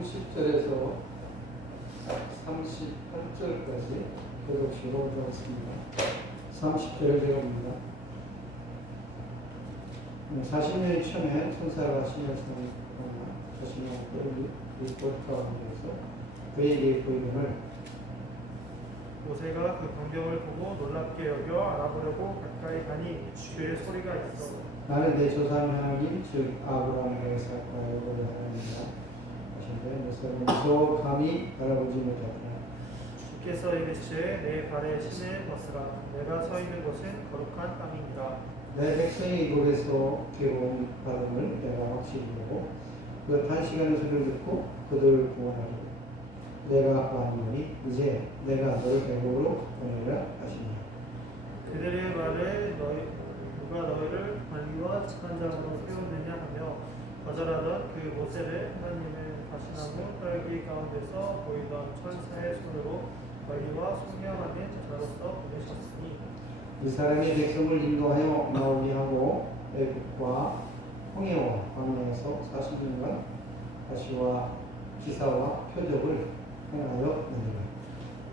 30절에서 38절까지 계속 읽어보겠습니다. 30절을 배웁니다. 40년이 처음에 천사가 신약성을 자신의 리포터가 되어서 그에게 보이음을 모세가 그 광경을 보고 놀랍게 여겨 알아보려고 가까이 가니 주의 소리가 있어 나는 내 조상 하나님 즉 아브라함의 이삭과 야곱의 하나님이다 하신데 모세는 무서워 감히 알아보지 못하더라. 주께서 이르시되 내 발에 신을 벗으라 내가 서 있는 곳은 거룩한 땅입니다. 내 백성이 이곳에서 괴로움 받음을 내가 확실히 보고 그 단시간의 소리를 듣고 그들을 구원하리라. 내가 구하노니 이제 내가 너를 애굽으로 보내라 하시니 그들의 말에 누가 너희를 관리와 직관장으로 세우느냐 하며 거절하던 그 모세를 하나님은 가시나무 떨기 가운데서 보이던 천사의 손으로 관리와 속량하는 자로서 보내셨으니 이 사람이 백성을 인도하여 나오게 하고 애굽과 홍해와 광야에서 40년간 가시와 기사와 표적을 행하여 내리라.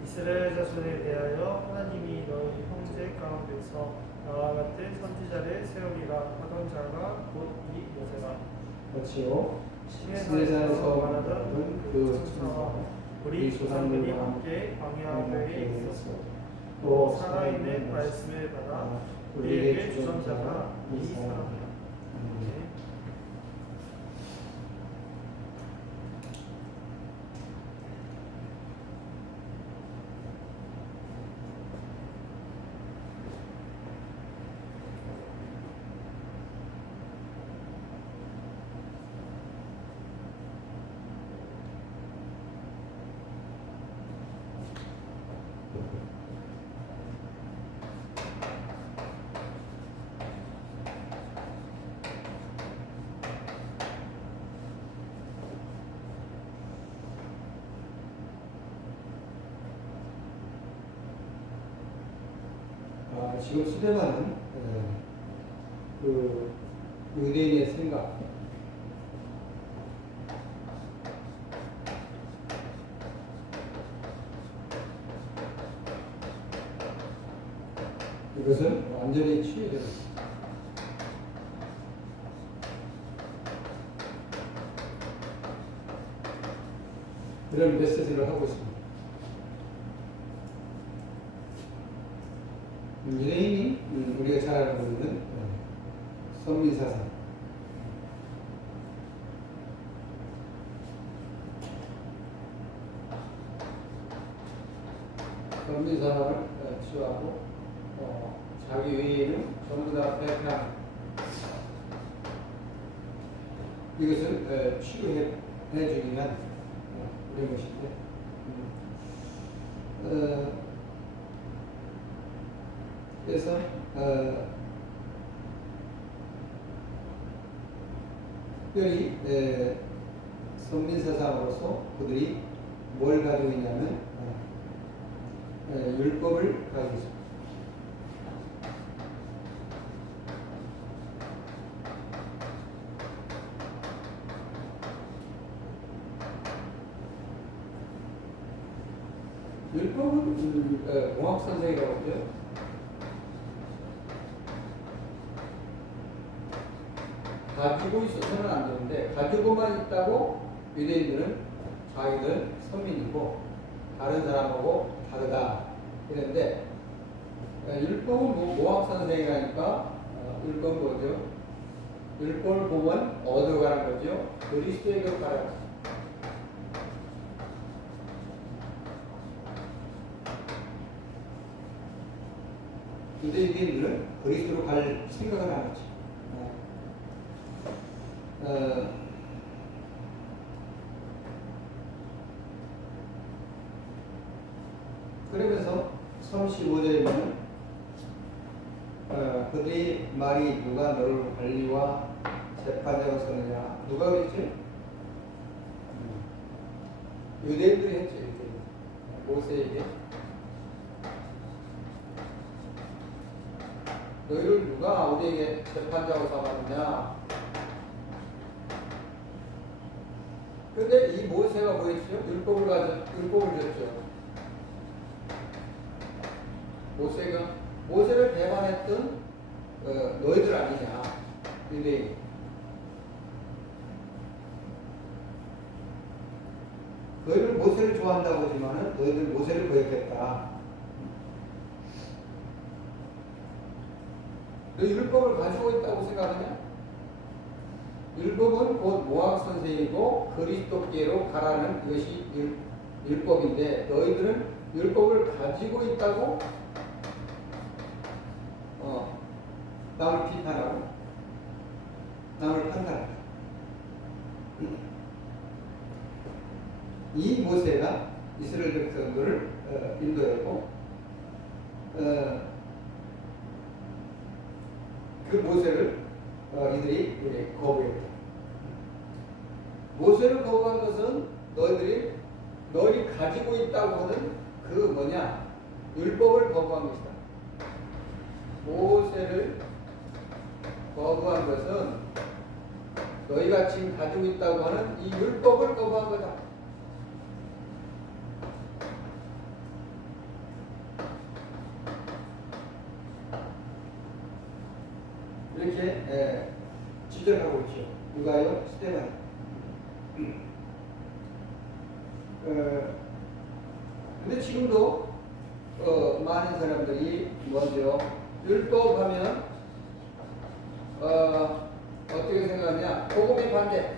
이스라엘 자손에 대하여 하나님이 너희 형제 가운데서 나와 같은 선지자를 세우리라 하던 자가 곧 이 모세라. 어찌요 시내산에서 말하던 그 천사와 우리 조상들과 함께 광야에 있었어. 또 살아있는 말씀을 받아 우리에게 주던 자가 이 사람이라. 지금 수렴하는 그 유대인의 생각, 이것은 완전히 치유되고 있습니다. 이런 메시지를 하고 있습니다. 유대인이 우리가 잘 알고 있는 선민사상, 선민사상을 취하고 자기 외에는 전부 다 배짱, 이것을 치유해 주기 위한 우리의 것인데 그래서 특별히 선민사상으로서 그들이 뭘 가지고 있냐면 율법을 가지고 있습니다. 율법은 공학선생이라고 하죠. 가지고 있어서는 안 되는데 가지고만 있다고 유대인들은 자기들 선민이고 다른 사람하고 다르다 이랬는데 율법은 모학선생이라니까 율법은 뭐죠? 율법을 보면 어디로 가는 거죠? 그리스도에게로 가는 거죠. 근데 유대인들은 그리스도로 갈 생각을 안 하죠. 그러면서 35절에 보면 그들이 말이 누가 너를 관리와 재판장을 서느냐 누가 그랬지? 유대인들이 했죠. 모세에게 너희를 누가 우리에게 재판장으로 삼았느냐? 근데 이 모세가 뭐 했죠? 율법을 줬죠. 모세를 배반했던 너희들 아니냐, 유대인. 너희들 모세를 좋아한다고 하지만은 너희들 모세를 거역했다. 너 율법을 가지고 있다고 생각하냐? 율법은 곧 모학 선생이고 그리스도께로 가라는 것이 율법인데 너희들은 율법을 가지고 있다고 남을 비판하고 남을 판단한다. 이 모세가 이스라엘 백성들을 인도했고 그 모세를 이들이 거부했다. 모세를 거부한 것은 너희들이 가지고 있다고 하는 그 뭐냐, 율법을 거부한 것이다. 모세를 거부한 것은 너희가 지금 가지고 있다고 하는 이 율법을 거부한 거다. 이렇게 지적하고 있죠. 누가요? 스테반. 근데 지금도 많은 사람들이 먼저 율법하면 어떻게 생각하냐? 복음의 반대.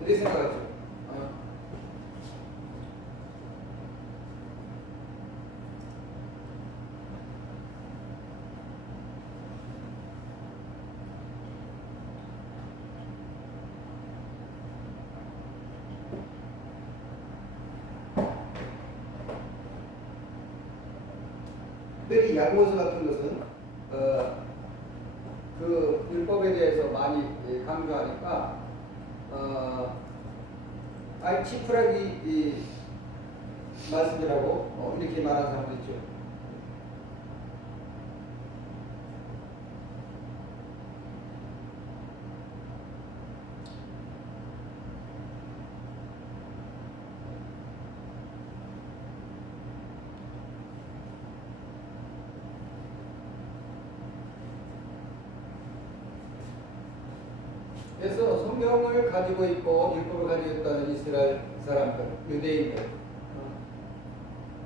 이렇게 생각하죠. 특별히 야고보서 같은 것은 그 율법에 대해서 많이 강조하니까 아이 치프라기 말씀이라고 이렇게 말하는 사람도 있죠. 그래서 성경을 가지고 있고 율법을 가지고 있다는 이스라엘 사람들, 유대인들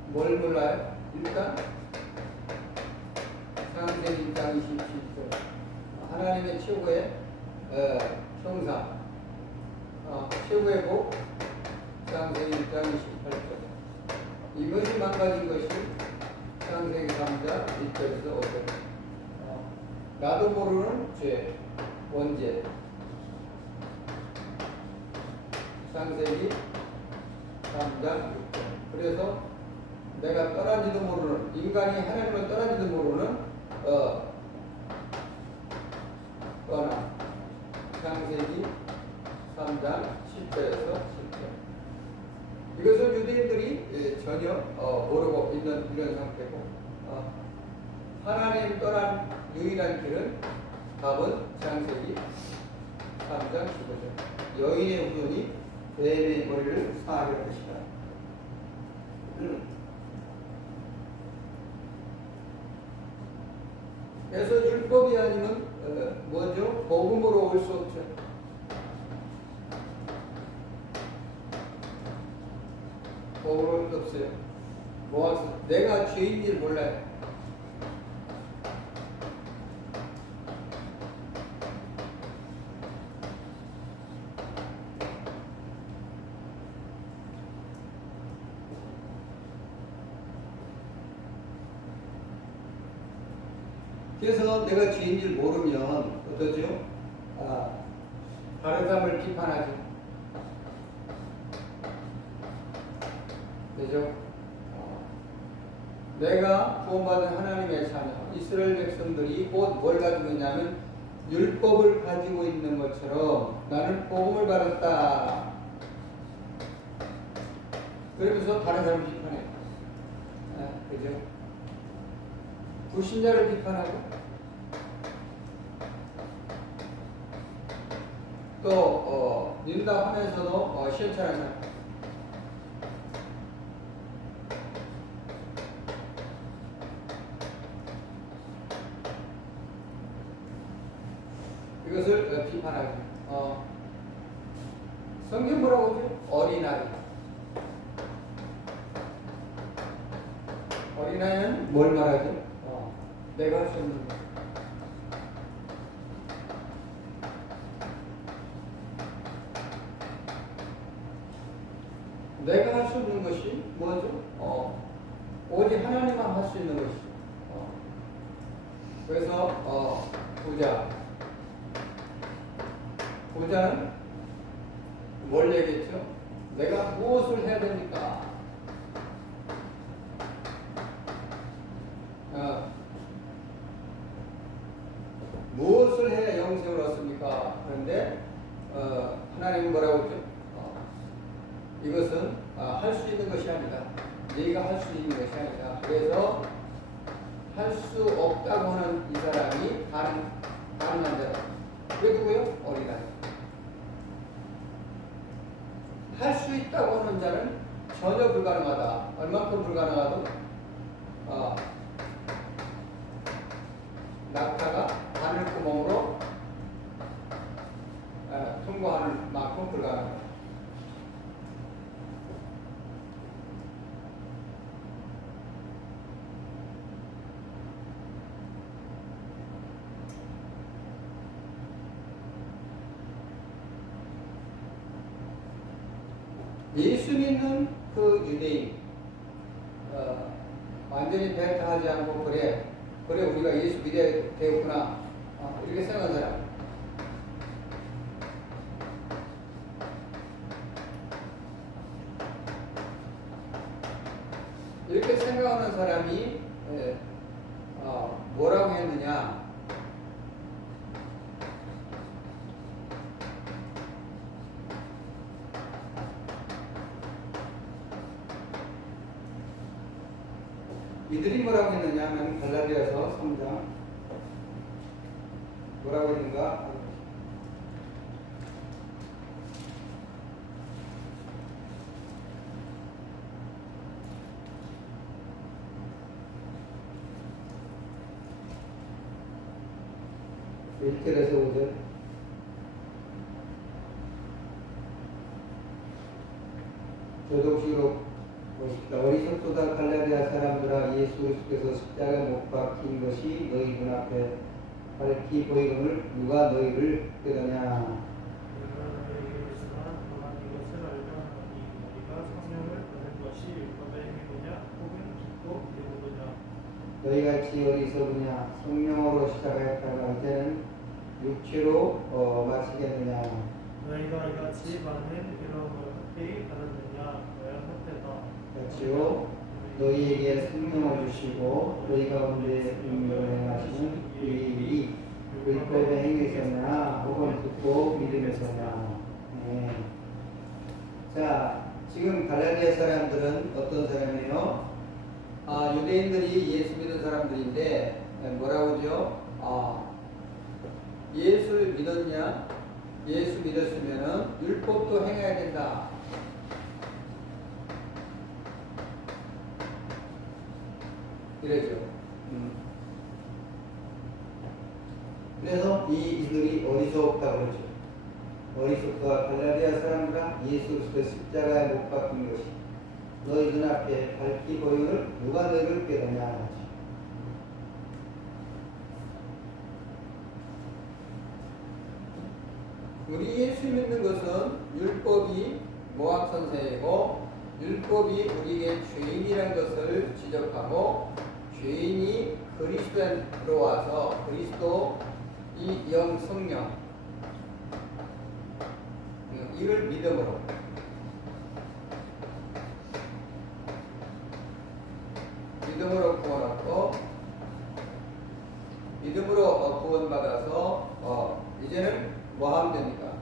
뭘 몰라요? 일단 창세기 1장 27절 하나님의 최고의 형상, 최고의 복, 창세기 1장 28절 이것이 망가진 것이 창세기 3장 1절에서 5절 나도 모르는 죄, 원죄 창세기 3장 6절. 그래서 내가 떠난지도 모르는, 인간이 하나님을 떠난지도 모르는 떠남. 창세기 3장 10절에서 10절. 이것을 유대인들이 전혀 모르고 있는 이런 상태고 하나님 떠난 유일한 길은 답은 창세기 3장 15절. 여인의 후손이 뱀의 머리를 상하게 할 것이다. 그래서 율법이 아니면 뭐죠? 복음으로 올 수 없죠. 복음으로 올 수 없어요. 내가 죄인지를 몰라요. 그래서 내가 죄인 줄 모르면 어떠죠? 다른 사람을 비판하죠. 그죠? 내가 구원받은 하나님의 자녀, 이스라엘 백성들이 곧 뭘 가지고 있냐면 율법을 가지고 있는 것처럼 나는 복음을 받았다. 그러면서 다른 사람을 비판해요. 그죠? 불신자를 비판하고 또 믿는다 하면서도 시원찮은 사람. 이것을 비판하죠. 성경 뭐라고 하죠? 어린아이. 어린아이는 뭘 말하죠? 내가 할 수 없는 것. 내가 할 수 없는 것이 뭐죠? 오직 하나님만 할 수 있는 것이죠. 그래서 부자는 뭘 얘기했죠? 내가 무엇을 해야 됩니까? 무엇을 해야 영생을 얻습니까? 그런데 하나님은 뭐라고 했죠? 이것은 할 수 있는 것이 아니다. 네가 할 수 있는 것이 아니다. 그래서 할 수 없다고 하는 이 사람이 가능한 자다. 그게 누구요? 어린아이. 할 수 있다고 하는 자는 전혀 불가능하다. 얼만큼 불가능하도 낙타가 바늘구멍으로 통과하는 만큼 불가능하다. 예수 믿는 그 유대인 완전히 배타하지 않고 그래 우리가 예수 믿어야 되겠구나 이렇게 생각하는 사람. 이렇게 생각하는 사람이 뭐라고 했느냐? 이들이 뭐라고 했느냐면 갈라디아서 3장 뭐라고 했는가? 일절에서 5절 조독식으로 보십시다. 어리석도다 갈라디아 사람들아, 예수 그리스도께서 십자가에 못 박힌 것이 너희 눈앞에 밝히 보이거늘 누가 너희를 깨더냐. 너희같이 어리석으냐. 성령으로 시작하였다가 이제는 육체로 마치겠느냐. 너희가 이같이 많은 이름을 헛되이 받았느냐. 너야 헛되다. 같이요. 너희에게 성령을 주시고 너희 가운데 능력을 행하시는 이 일이 율법의 행위에서냐 혹은 듣고 믿음에서냐. 네. 자, 지금 갈라디아 사람들은 어떤 사람이에요? 유대인들이 예수 믿은 사람들인데 뭐라고 하죠? 예수를 믿었냐? 예수 믿었으면은 율법도 행해야 된다. 이래죠. 그래서 이들이 어리석다고 그러죠. 어리석다. 갈라디아 사람들아, 예수 그리스도 십자가에 못 박힌 것이 너희 눈앞에 밝히 보이는 누가 너희를 깨닫냐 하지. 우리 예수 믿는 것은 율법이 모학선생이고 율법이 우리에게 죄인이라는 것을 지적하고 죄인이 그리스도에 들어와서 그리스도 이 영 성령 이를 믿음으로 구원받고 믿음으로 구원받아서 이제는 뭐 하면 됩니까?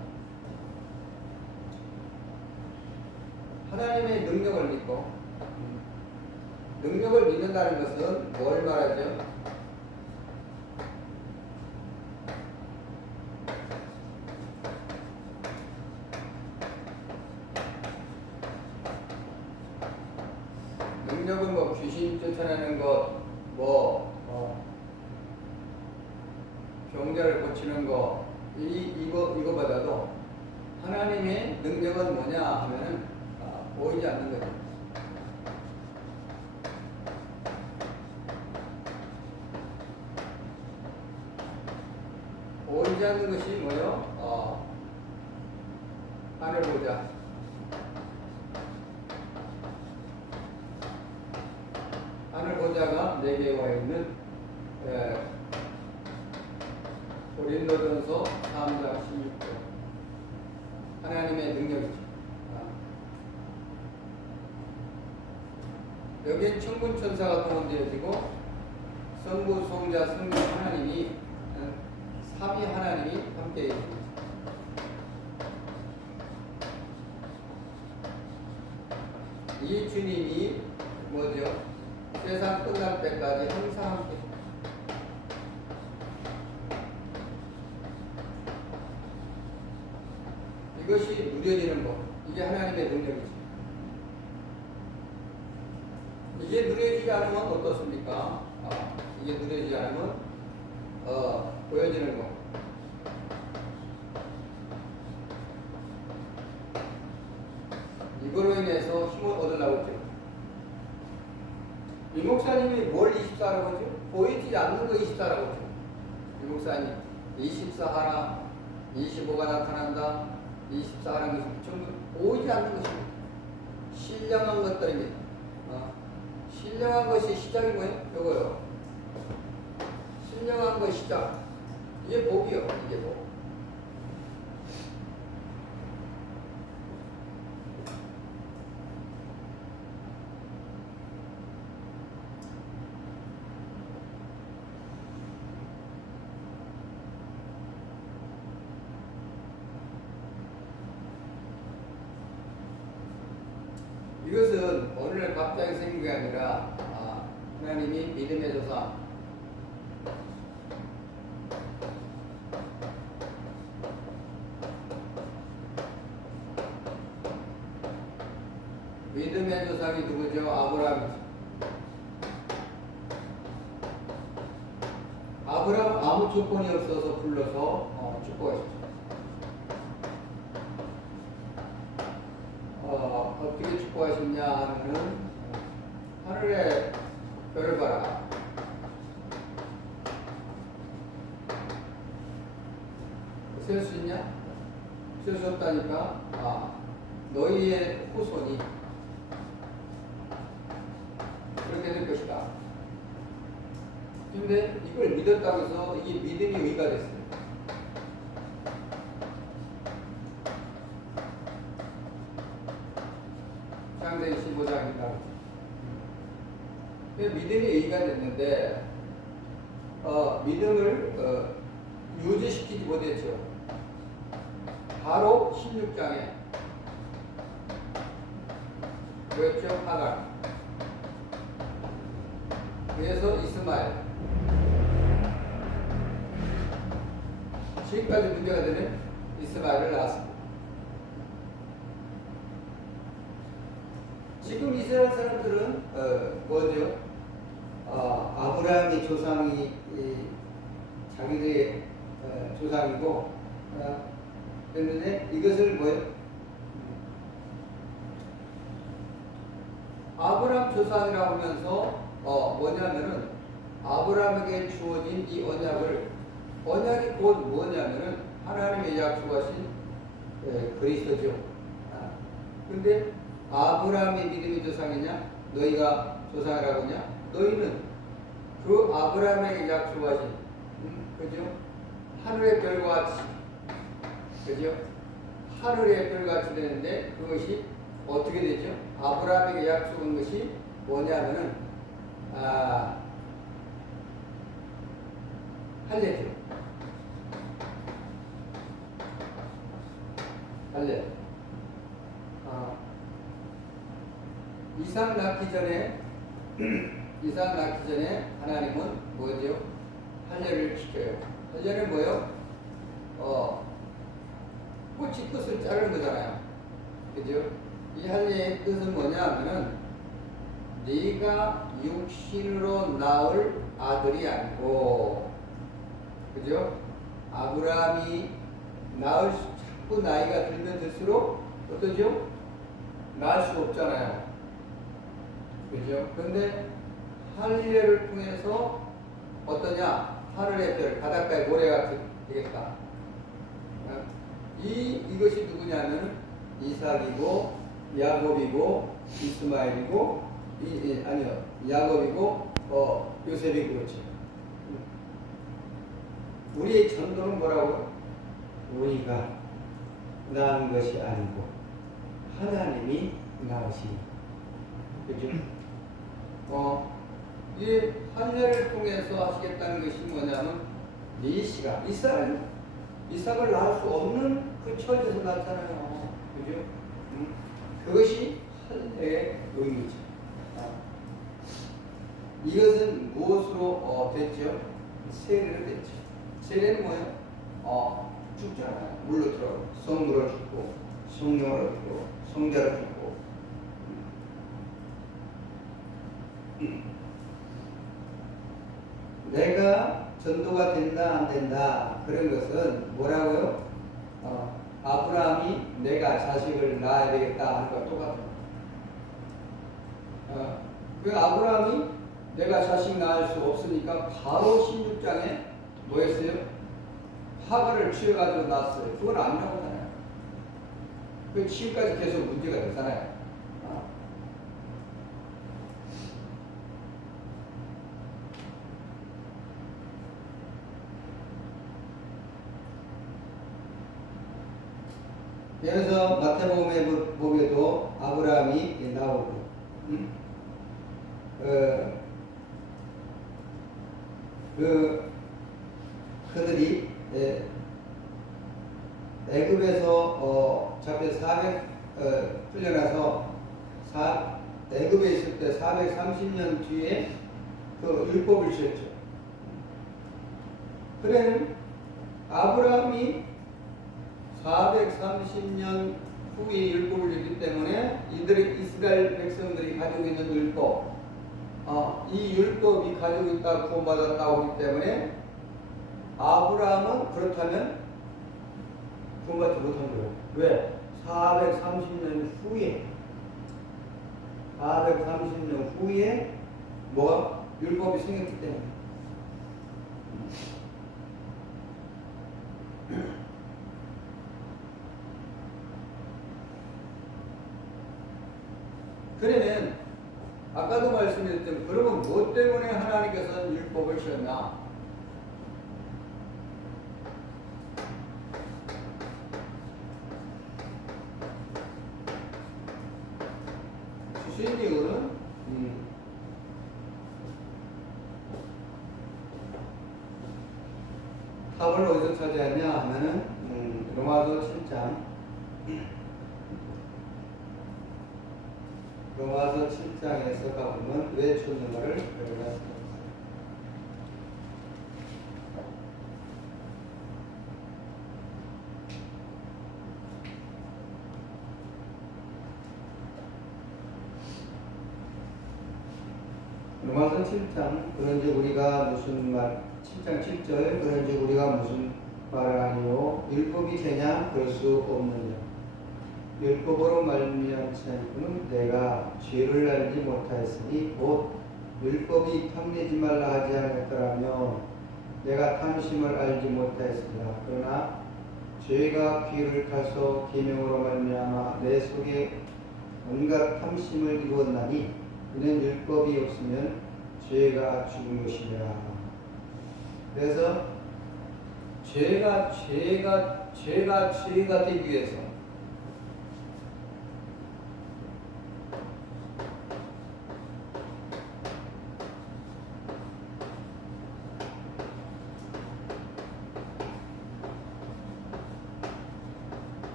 하나님의 능력을 믿고 능력을 믿는다는 것은 뭘 말하죠? 능력은 뭐 귀신 쫓아내는 것, 뭐 병자를 고치는 거, 이거보다도 하나님의 능력은 뭐냐 하면은 보이지 않는 거죠. 보이지 않는 것이 뭐요? 하늘 보자. 하늘 보자가 4개와 있는 고린도전서 3장 16절. 하나님의 능력이죠. 여기에 천군 천사가 동원되어지고 성부, 성자, 성령 하나님이 삼위 하나님이 함께 있습니다. 이 주님이 뭐죠? 세상 끝날 때까지 항상 함께. 이것이 누려지는 것. 이게 하나님의 능력이죠. 이게 누려지지 않으면 어떻습니까? 이게 누려지지 않으면 보여지는 것. 이거로 인해서 힘을 얻으려고 했죠. 이 목사님이 뭘 24라고 하죠? 보이지 않는 거 24라고 하죠. 이 목사님 24 하나, 25가 나타난다, 24 하는 것이 전부 보이지 않는 것입니다. 신령한 것들입니다. 신령한 것이 시작이 뭐예요? 이거요. 신령한 것이 시작. 이게 복이요. 이게 복. 이것은 오늘 갑자기 생긴 게 아니라 하나님이 믿음의 조상, 믿음의 조상이 누구죠? 아브라함이죠. 아브라함 아무 조건이 없어서 불러서 축복하셨죠. 어떻게 축복하셨냐 하면은 하늘에 별을 봐라. 셀 수 있냐? 셀 수 없다니까. 너희의 후손이 그렇게 될 것이다. 근데 이걸 믿었다고 해서 이게 믿음이 의가 됐어요. 창세기 15장입니다. 믿음이 의가 됐는데 믿음을 유지시키지 못했죠. 바로 16장에 그랬죠? 하갈. 그래서 이스마엘. 지금까지 문제가 되는 이스마엘을 낳았습니다. 지금 이스라엘 사람들은 뭐죠? 아브라함의 조상이 자기들의 조상이고 그런데 이것을 뭐예요? 아브라함 조상이라고 하면서 뭐냐면은 아브라함에게 주어진 이 언약이 곧 뭐냐면은 하나님의 약속하신 그리스도죠. 근데 아브라함의 믿음이 조상이냐? 너희가 조상이라고 하냐? 너희는 그 아브라함에게 약속하신 그죠? 하늘의 별과 같이 그죠? 하늘의 별같이 되는데 그것이 어떻게 되죠? 아브라함에게 약속한 것이 뭐냐면은 할례죠. 할례. 이삭 낳기 전에 하나님은 뭐죠? 할례를 시켜요. 할례는 뭐요? 꽃이 끝을 자르는 거잖아요. 그죠? 이 할례의 뜻은 뭐냐 하면은 네가 육신으로 낳을 아들이 아니고, 그죠? 아브라함이 자꾸 나이가 들면 들수록 어떠죠? 낳을 수 없잖아요. 그죠? 그런데 할례를 통해서 어떠냐? 하늘의 별, 바닷가의 모래가 되겠다. 이것이 누구냐면 이삭이고 야곱이고 이스마엘이고 아니요 야곱이고 요셉이 그렇죠. 우리의 전도는 뭐라고요? 우리가 낳은 것이 아니고 하나님이 낳으시니. 그죠? 이 할례를 통해서 하시겠다는 것이 뭐냐면 이삭을 낳을 수 없는 그 처지에서 낳잖아요. 그죠? 그것이 할례의 의미죠. 이것은 무엇으로 됐죠? 세례로 됐죠. 세례는 뭐예요? 죽잖아요. 물로 들어 성물로 죽고 성령으로 죽고 성자로 죽고. 내가 전도가 된다 안 된다 그런 것은 뭐라고요? 아브라함이 내가 자식을 낳아야 되겠다 하는 것 똑같아요. 그 아브라함이 내가 자식 낳을 수 없으니까 바로 16장에 뭐 했어요? 화가를 취해가지고 낳았어요. 그건 아니라고 하잖아요. 그 지금까지 계속 문제가 되잖아요. 그래서 마태복음에 보게도 아브라함이 나오고, 그들이 애굽에서 잡혀 400 풀려나서 애굽에 있을 때 430년 뒤에 그 율법을 주셨죠. 그래는 아브라함이 430년 후에 율법을 주기 때문에 이스라엘 백성들이 가지고 있는 율법, 이 율법이 가지고 있다 구원받았다고 하기 때문에 아브라함은 그렇다면 구원받지 못한 거예요. 왜? 430년 후에 뭐가? 율법이 생겼기 때문에. 그러면 아까도 말씀드렸지만 그러면 무엇 때문에 하나님께서는 율법을 주셨나? 주신 이유는 답을 어디서 찾아야냐 하면은 로마서 7장에서 가보면 왜 줬는가를 배워놨습니다. 로마서 7장 그런즉 우리가 무슨 말 7장 7절 그런즉 우리가 무슨 말을 하니요 율법이 되냐 그럴 수 없느냐 율법으로 말미암지 않고는 내가 죄를 알지 못하였으니 곧 율법이 탐내지 말라 하지 않았더라면 내가 탐심을 알지 못하였습니다. 그러나 죄가 귀를 타서 계명으로 말미암아 내 속에 온갖 탐심을 이루었나니 이는 율법이 없으면 죄가 죽은 것이니라. 그래서 죄가 되기 위해서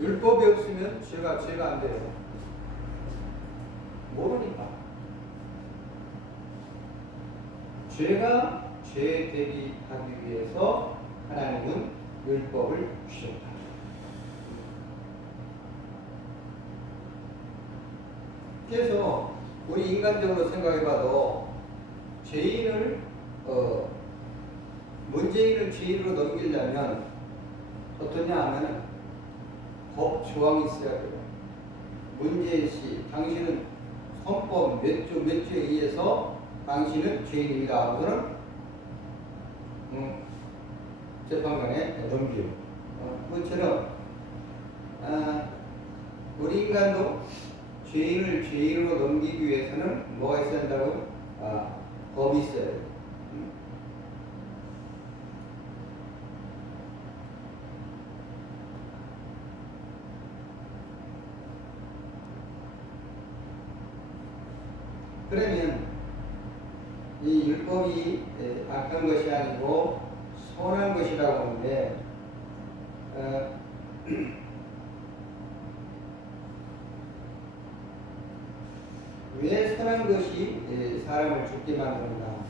율법이 없으면 죄가 안 돼요. 모르니까. 죄가 죄 대비하기 위해서 하나님은 율법을 주셨다. 그래서 우리 인간적으로 생각해봐도 죄인을 문재인을 죄인으로 넘기려면 어떠냐 하면은 법 조항이 있어야 돼요. 문재인 씨, 당신은 헌법 몇 주에 의해서 당신은 죄인입니다 하고서는 재판관에 넘겨요. 그것처럼 우리 인간도 죄인을 죄인으로 넘기기 위해서는 뭐가 있어야 한다고요? 법이 있어야 돼요. 그러면 이 율법이 악한 것이 아니고 선한 것이라고 하는데 왜 선한 것이 사람을 죽게 만드는가?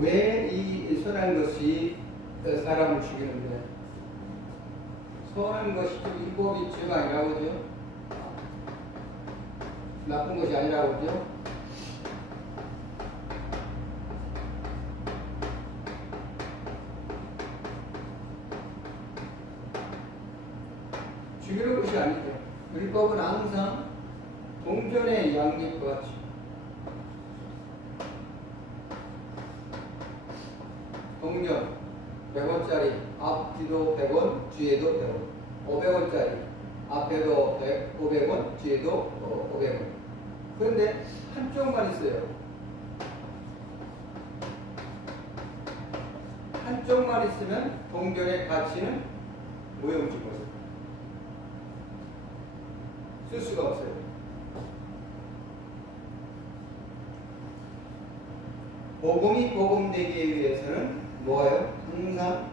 왜 이 선한 것이 사람을 죽이는데? 선한 것이 율법이 죄가 아니라고 그러죠? 나쁜 것이 아니라고 그러죠? 죽이는 것이 아니죠. 율법은 항상 동전의 양립과 같이 동전 100원짜리 앞뒤도 100원 뒤에도 100원 500원짜리 앞에도 500원 뒤에도 500원 그런데 한쪽만 있어요. 한쪽만 있으면 동전의 가치는 무용지물 쓸 수가 없어요. 복음이 복음되기 위해서는 뭐예요? 항상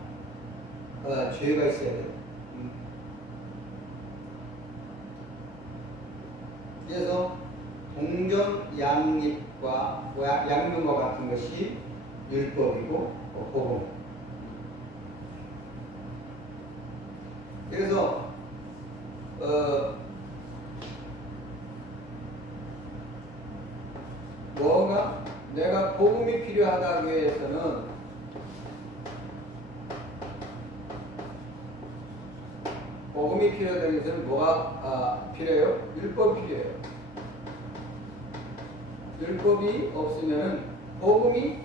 죄가 있어야 돼요. 그래서 동전 양립과 양육과 같은 것이 율법이고 복음. 그래서 뭐가 내가 복음이 필요하다고 해서는 복음이 필요하다고 해서는 뭐가 필요해요? 율법이 필요해요. 율법이 없으면 복음이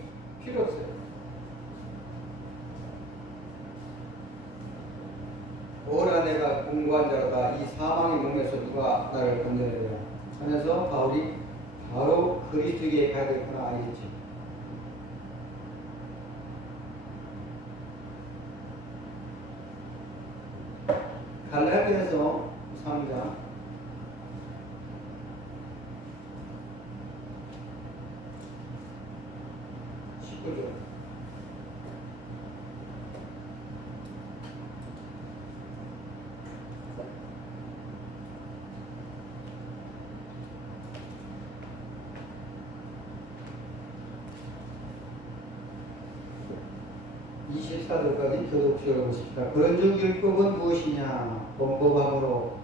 필요 없어요. 오라 내가 공고한 자로다. 이 사망의 몸에서 누가 나를 건져내랴. 그래서 바울이 바로 그리스도에게 가야 되구나 알겠지. 갈라디아서 3장 19절 24절까지 교독 읽어보십시다. 그런즉 율법은 무엇이냐? 범법함으로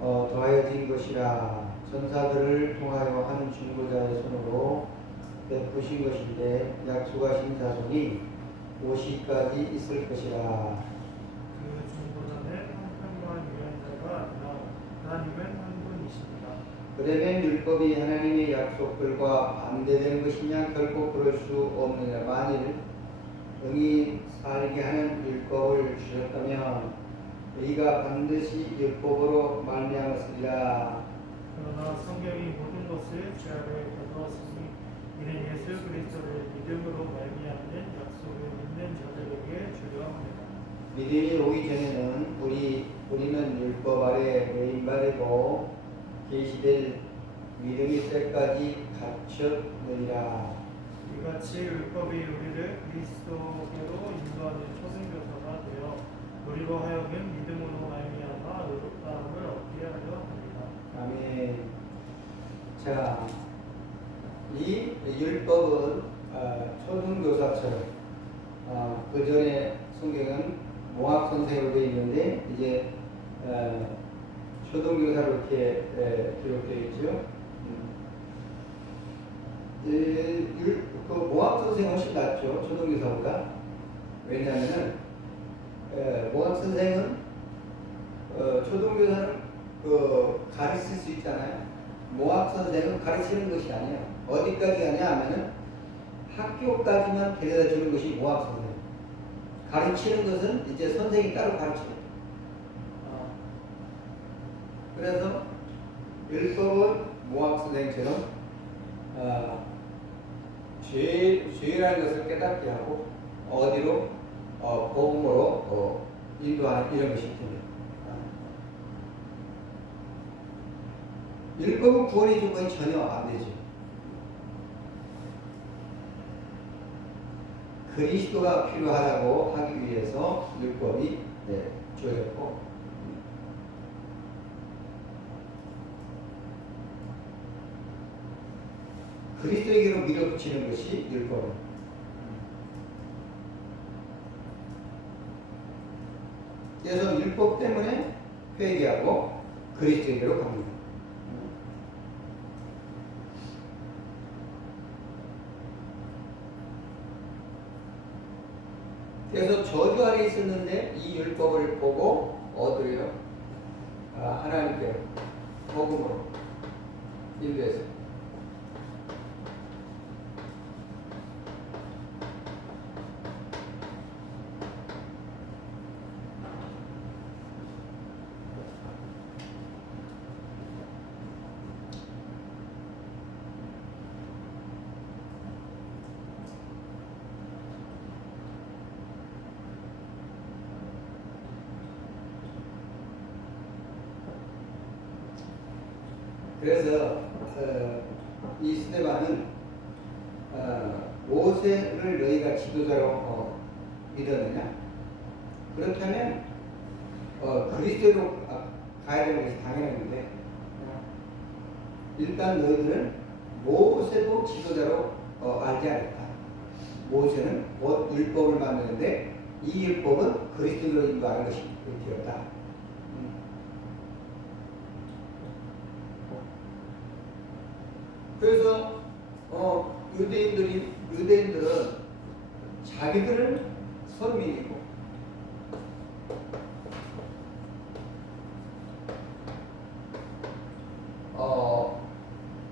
더하여진 것이라. 전사들을 통하여 한 중보자의 손으로 베푸신 것인데 약속하신 자손이 오시까지 있을 것이라. 그 중보자는 한편만 위한 자가 아니라 하나님은 한 분이십니다. 그러면 율법이 하나님의 약속들과 반대되는 것이냐? 결코 그럴 수 없느냐. 만일 응이 살게 하는 율법을 주셨다면 너희가 반드시 율법으로 말미암았으리라. 그러나 성경이 모든 것을 제 아래 가두었으니 이는 예수 그리스도를 믿음으로 말미암는 약속을 믿는 자들에게 주려 합니다. 믿음이 오기 전에는 우리는 율법 아래 매인받고 계시될 믿음이 때까지 갇혔느니라. 이같이 율법이 우리를 그리스도께로 인도하는 초생교사가 되어 우리로 하여금 믿음으로 말미암아 의롭다함을 얻게 하려 합니다. 아멘. 자, 이 율법은 초등교사처럼 그 전에 성경은 모학 선생으로 되어 있는데 이제 초등교사로 이렇게 기록되어 있죠. 그 모학 선생은 훨씬 낫죠. 초등교사보다. 왜냐하면은 모학 선생은 초등교사는 가르칠 수 있잖아요. 모학 선생은 가르치는 것이 아니에요. 어디까지 가냐 하면은 학교까지만 데려다 주는 것이 모학 선생. 가르치는 것은 이제 선생이 따로 가르쳐요. 그래서 율법은 모학 선생처럼 죄라는 것을 깨닫게 하고 어디로 복음으로 인도하는 이런 것이 있습니다. 율법은 구원의 조건이 전혀 안 되죠. 그리스도가 필요하다고 하기 위해서 율법이 주어졌고 그리스도에게로 밀어붙이는 것이 율법입니다. 그래서 율법 때문에 회개하고 그리스도에게로 갑니다. 그래서 저주 아래 있었는데 이 율법을 보고 어디요? 하나님께로 복음으로 인도했어요. 그래서 이 스데반은 모세를 너희가 지도자로 믿었느냐? 그렇다면 그리스도로 가야 되는 것이 당연한데 일단 너희들은 모세도 지도자로 알지 않았다. 모세는 곧 율법을 만드는데 이 율법은 그리스도로 인도하는 것이 되었다. 그래서 유대인들은 자기들은 선민이고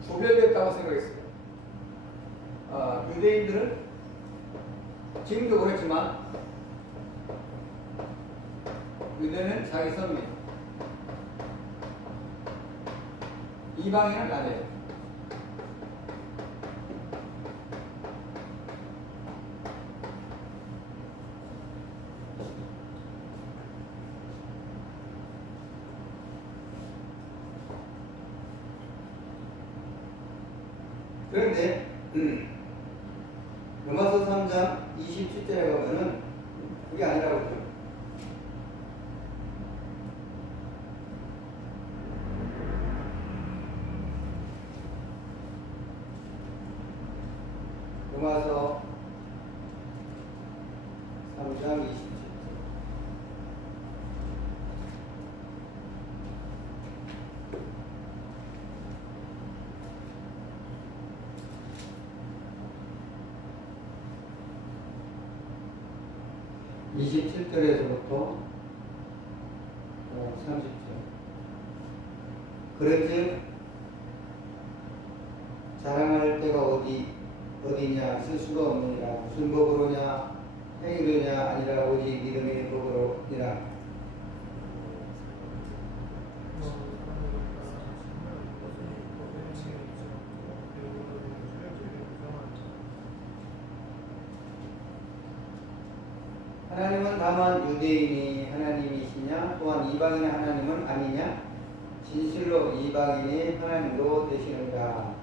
구별됐다고 생각했어요. 유대인들은 지금도 그렇지만 유대는 자기 선민, 이방인은 아니에요. 그런데 로마서 3장 27절에 보면은 그게 아니라고 그러죠. 로마서 3장 27절 27절에서부터 30절. 그런즉 자랑할 때가 어디냐 있을 수가 없느니라. 무슨 법으로냐? 행위로냐 아니라 오직 믿음의 복으로니라. 하나님은 다만 유대인이 하나님이시냐 또한 이방인의 하나님은 아니냐 진실로 이방인이 하나님도 되시느니라.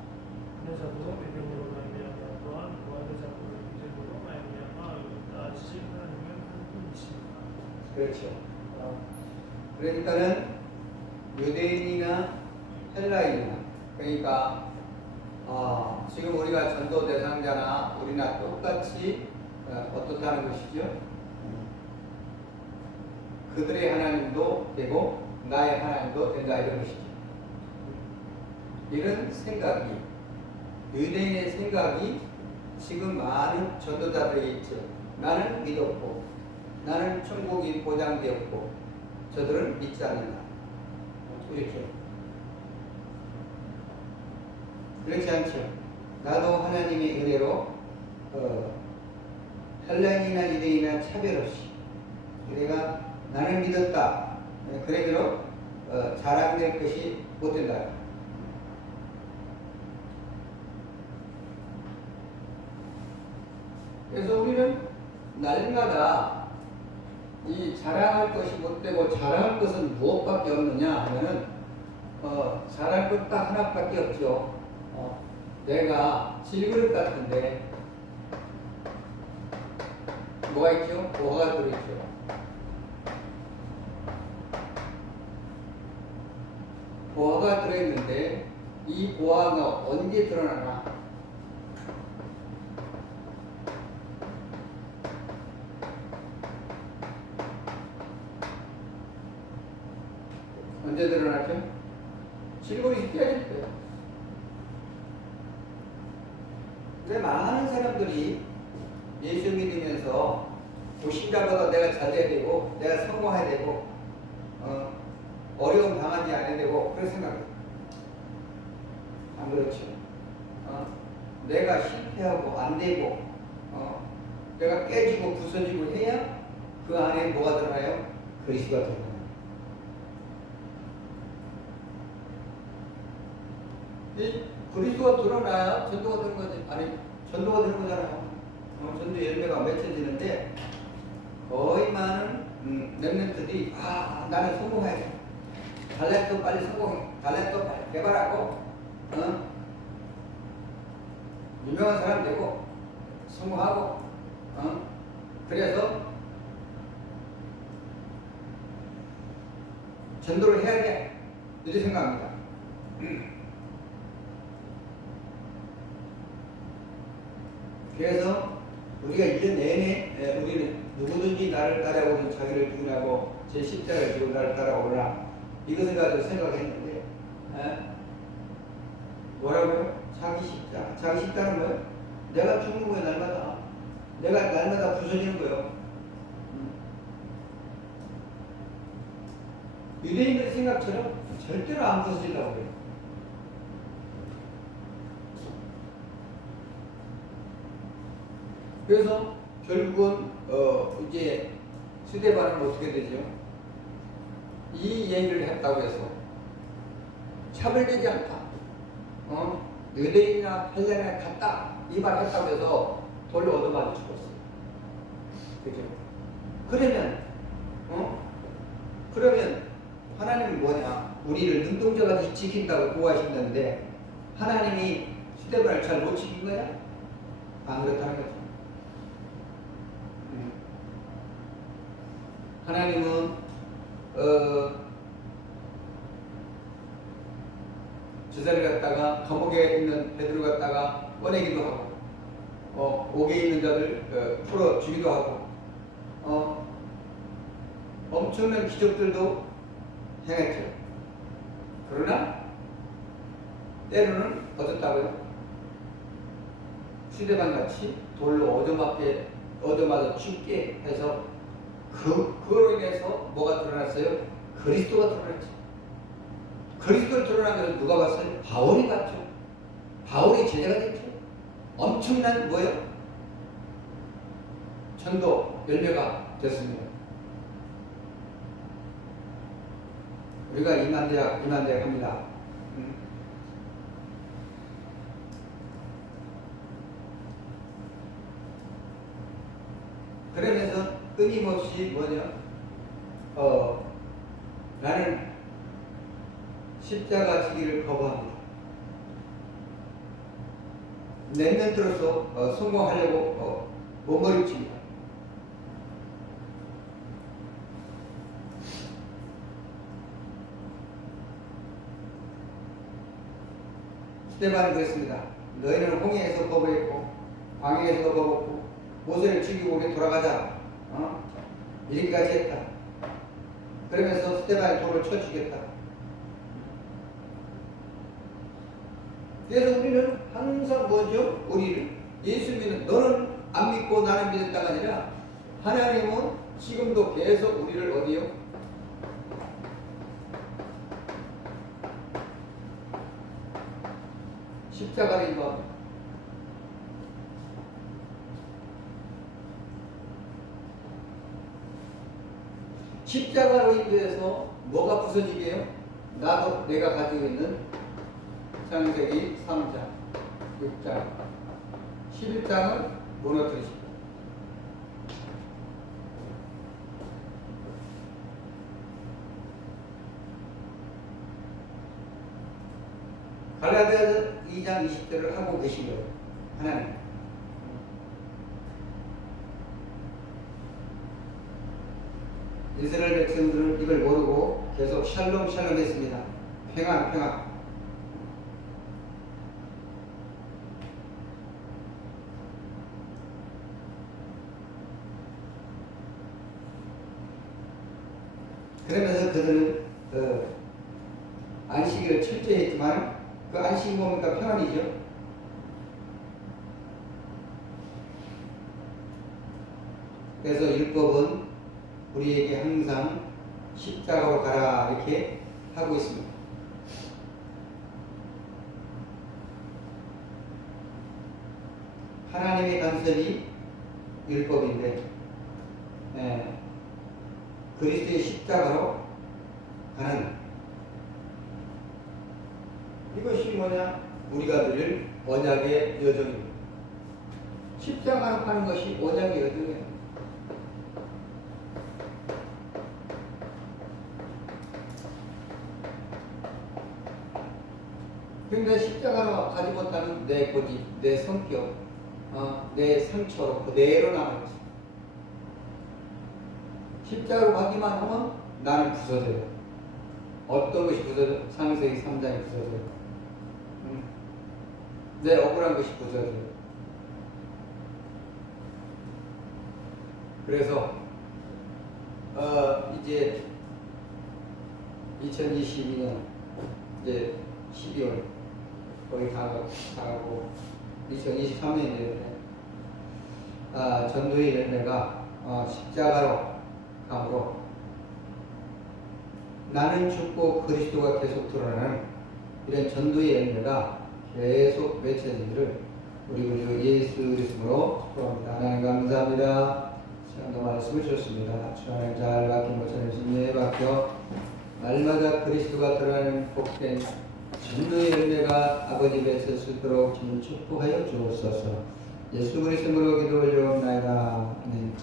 자도 믿음으로 말미암아 또한 부활의 자도 믿음으로 말미암아 의롭다 하신 하나님은 한 분이십니다. 그렇죠. 그러니까는 유대인이나 헬라인이나 그러니까 지금 우리가 전도 대상자나 우리나 똑같이 어떻다는 것이죠? 그들의 하나님도 되고 나의 하나님도 된다 이런 것이죠. 이런 생각이 유대인의 생각이 지금 많은 전도자들에게 있죠. 나는 믿었고 나는 천국이 보장되었고 저들은 믿지 않는다. 이렇게 그렇지 않죠. 나도 하나님의 은혜로 헬라인이나 유대인이나 차별 없이 내가 나는 믿었다. 그러기로 자랑될 것이 못 된다. 그래서 우리는 날마다 이 자랑할 것이 못 되고 자랑할 것은 무엇밖에 없느냐 하면은 자랑할 것 딱 하나밖에 없죠. 내가 질그릇 같은데 뭐가 있죠? 보화가 들어있죠. 보화가 들어있는데 이 보화가 언제 드러나나? 언제 드러나죠? 질그릇이 깨질 때. 근데 많은 사람들이 예수 믿으면서 신자보다 내가 잘해야 되고 내가 성공해야 되고 어려움 당하지 않아야 되고 그런 생각이에요. 안 그렇죠? 내가 실패하고 안 되고 내가 깨지고 부서지고 해야 그 안에 뭐가 들어가요? 그리스도가 들어가요. 이 그리스도가 드러나야 전도가 되는 거지. 아니 전도가 되는 거잖아요. 전도 열매가 맺혀지는데 거의 많은 랩런트들이 나는 성공해야 돼. 달란트 빨리 성공해. 달란트 빨리 개발하고 유명한 사람 되고 성공하고 그래서 전도를 해야 돼. 이렇게 생각합니다. 그래서 우리가 1년 내내 우리는 누구든지 나를 따라오는 자기를 죽으라고 제 십자가를 지고 나를 따라오라 이것을 가지고 생각했는데 뭐라고요? 자기 십자가. 자기 십자가는 뭐예요? 내가 죽는 거예요. 날마다. 내가 날마다 부서지는 거예요. 유대인들의 생각처럼 절대로 안 부서지려고 해요. 그래서 결국은 이제 스데반은 어떻게 되죠? 이 얘기를 했다고 해서 차별되지 않다. 유대인이나 헬라인이나 같다. 이 말 했다고 해서 돌로 얻어맞아 죽었어요. 그죠? 그러면 하나님은 뭐냐? 우리를 눈동자같이 지킨다고 구하신다는데 하나님이 스데반을 잘 못 지킨 거야? 안 그렇다는 거죠. 하나님은 주사를 갖다가 감옥에 있는 베드로 갖다가 꺼내기도 하고 옥에 있는 자들 풀어 주기도 하고 엄청난 기적들도 행했죠. 그러나 때로는 어떻다고요? 스데반 같이 돌로 얻어맞아 죽게 해서 그로 인해서 뭐가 드러났어요? 그리스도가 드러났죠. 그리스도를 드러난 것을 누가 봤어요? 바울이 봤죠. 바울이 제자가 됐죠. 엄청난 뭐예요? 전도 열매가 됐습니다. 우리가 이만대학 합니다. 그러면서 끊임없이 뭐냐? 나는 십자가 지기를 거부합니다. 내 멘트로서 성공하려고 몸부림칩니다. 스데반은 그랬습니다. 너희는 홍해에서 거부했고 광야에서도 거부했고 모세를 죽이고 우리 돌아가자. 이렇게까지 했다. 그러면서 스데반이 돌을 쳐 죽였다. 그래서 우리는 항상 뭐죠? 우리를 예수 믿는 너는 안 믿고 나는 믿었다가 아니라 하나님은 지금도 계속 우리를 어디요? 십자가를 인도합니다. 십자가로 인도해서 뭐가 부서지게요? 나도 내가 가지고 있는 창세기 3장, 6장, 11장을 무너뜨리십니다. 갈라디아서 2장 20절을 하고 계신 거예요. 하나님. 이스라엘 백성들은 이걸 모르고 계속 샬롬 했습니다. 평안. 그러면서 그들은 안식일을 철저히 했지만 그 안식이 뭡니까? 평안이죠. 그래서 율법은 우리에게 항상 십자가로 가라 이렇게 하고 있습니다. 하나님의 간섭이 율법인데 그리스도의 십자가로 가는 이것이 뭐냐? 우리가 누릴 언약의 여정입니다. 십자가로 가는 것이 언약의 여정이에요. 그런데 십자가로 가지 못하는 내 고집, 내 성격, 내 상처로 그대로 남아있지. 십자가로 가기만 하면 나는 부서져요. 어떤 것이 부서져? 창세기 3장이 부서져요. 내 억울한 것이 부서져요. 그래서 이제 2022년 이제 12월 거의 다 가고 2023년인데 전도의 열매가 십자가로 감으로 나는 죽고 그리스도가 계속 드러나는 이런 전도의 열매가 계속 맺혀지기를 우리 구주 예수 그리스도로 축복합니다. 하나님 감사합니다. 시간도 말씀을 주셨습니다. 주하나님 잘 맡긴 것처럼 심리에 맡겨 날마다 그리스도가 드러나는 복된 전도의 열매가 아버지 맺힐 수 있도록 주님 축복하여 주옵소서. 예수 그리스도로 기도 올려옵나이다. 아멘.